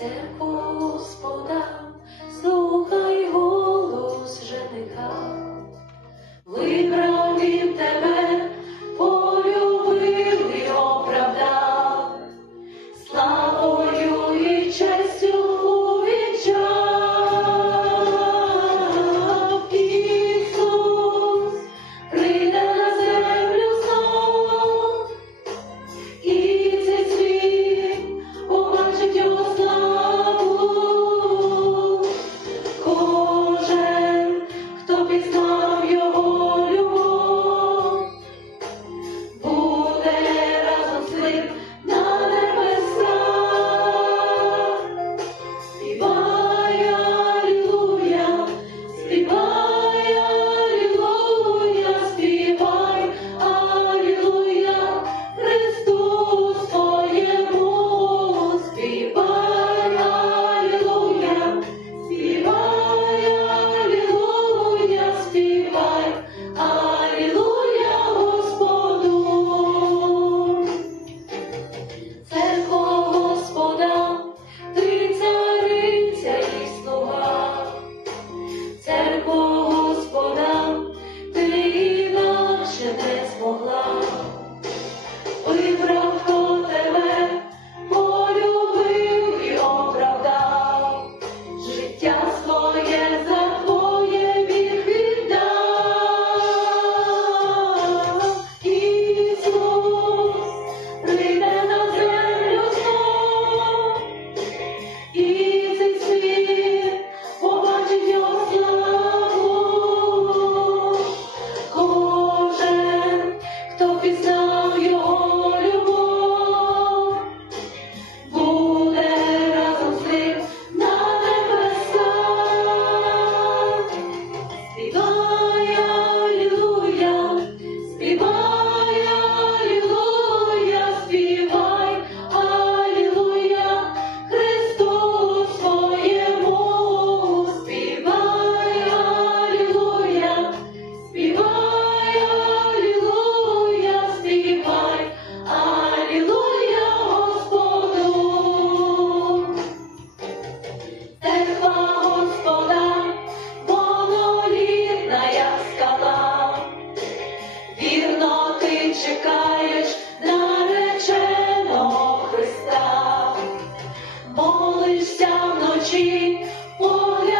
Cercos por question is, won't love. молишся вночі, погляд.